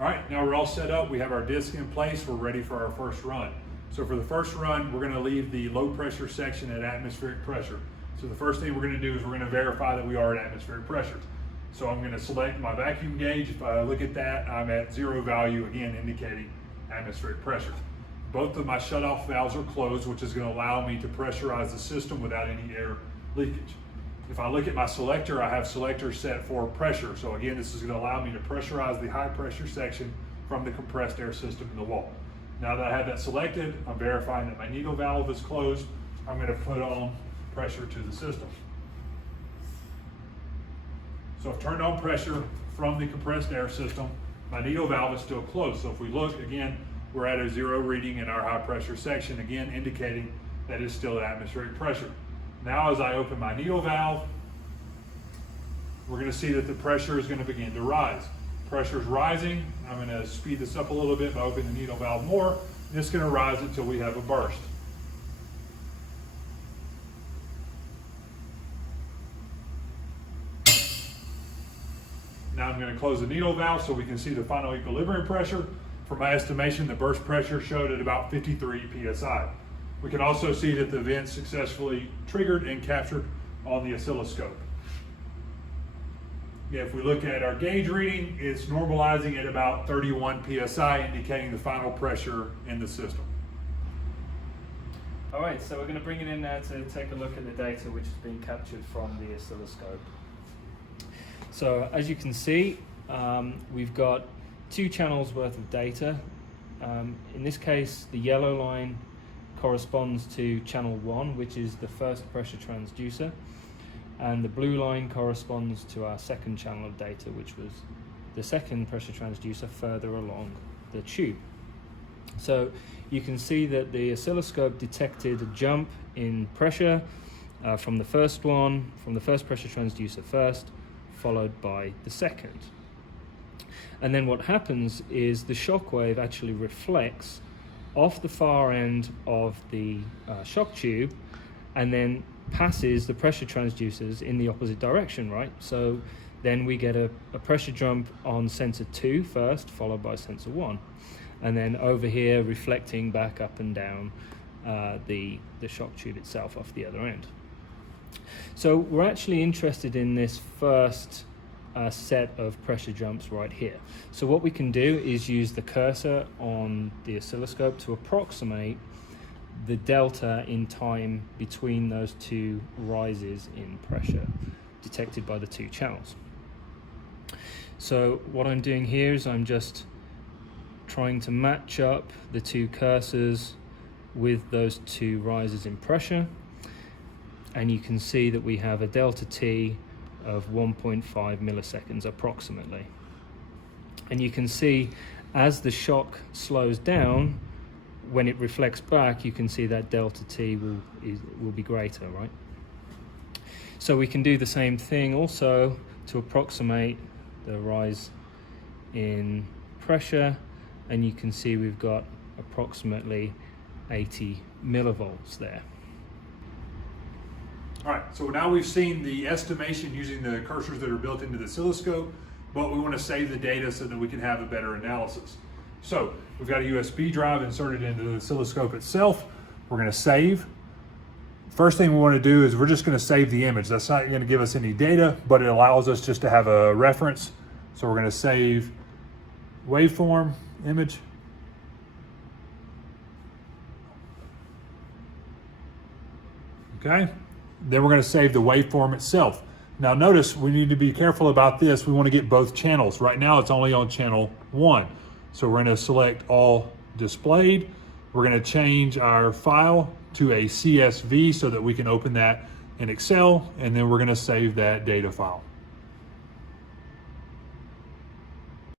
All right, now we're all set up. We have our disc in place. We're ready for our first run. So for the first run, we're gonna leave the low pressure section at atmospheric pressure. So the first thing we're gonna do is we're gonna verify that we are at atmospheric pressure. So I'm gonna select my vacuum gauge. If I look at that, I'm at 0 value, again indicating atmospheric pressure. Both of my shutoff valves are closed, which is gonna allow me to pressurize the system without any air leakage. If I look at my selector, I have selector set for pressure. So again, this is gonna allow me to pressurize the high pressure section from the compressed air system in the wall. Now that I have that selected, I'm verifying that my needle valve is closed. I'm gonna put on pressure to the system. So I've turned on pressure from the compressed air system. My needle valve is still closed. So if we look again, we're at a 0 reading in our high pressure section, again indicating that it's still at atmospheric pressure. Now as I open my needle valve, we're gonna see that the pressure is gonna begin to rise. Pressure is rising. I'm gonna speed this up a little bit by opening the needle valve more. And it's gonna rise until we have a burst. Now I'm gonna close the needle valve so we can see the final equilibrium pressure. For my estimation, the burst pressure showed at about 53 PSI. We can also see that the vent successfully triggered and captured on the oscilloscope. Yeah, if we look at our gauge reading, it's normalizing at about 31 PSI, indicating the final pressure in the system. All right, so we're going to bring it in now to take a look at the data which has been captured from the oscilloscope. So as you can see, we've got 2 channels worth of data. In this case, the yellow line corresponds to channel 1, which is the first pressure transducer, and the blue line corresponds to our second channel of data, which was the second pressure transducer further along the tube. So you can see that the oscilloscope detected a jump in pressure from the first pressure transducer first, followed by the second. And then what happens is the shock wave actually reflects off the far end of the shock tube and then passes the pressure transducers in the opposite direction, right? So then we get a pressure jump on sensor 2 first, followed by sensor 1. And then over here reflecting back up and down the shock tube itself off the other end. So we're actually interested in this first set of pressure jumps right here. So what we can do is use the cursor on the oscilloscope to approximate the delta in time between those 2 rises in pressure detected by the 2 channels. So what I'm doing here is I'm just trying to match up the 2 cursors with those 2 rises in pressure, and you can see that we have a delta T of 1.5 milliseconds approximately. And you can see as the shock slows down, when it reflects back, you can see that delta T will be greater, right? So we can do the same thing also to approximate the rise in pressure, and you can see we've got approximately 80 millivolts there. All right, so now we've seen the estimation using the cursors that are built into the oscilloscope, but we want to save the data so that we can have a better analysis. So we've got a USB drive inserted into the oscilloscope itself. We're going to save. First thing we want to do is we're just going to save the image. That's not going to give us any data, but it allows us just to have a reference. So we're going to save waveform image. Okay. Then we're going to save the waveform itself. Now notice we need to be careful about this. We want to get both channels. Right now it's only on channel 1. So we're going to select all displayed. We're going to change our file to a CSV so that we can open that in Excel, and then we're going to save that data file.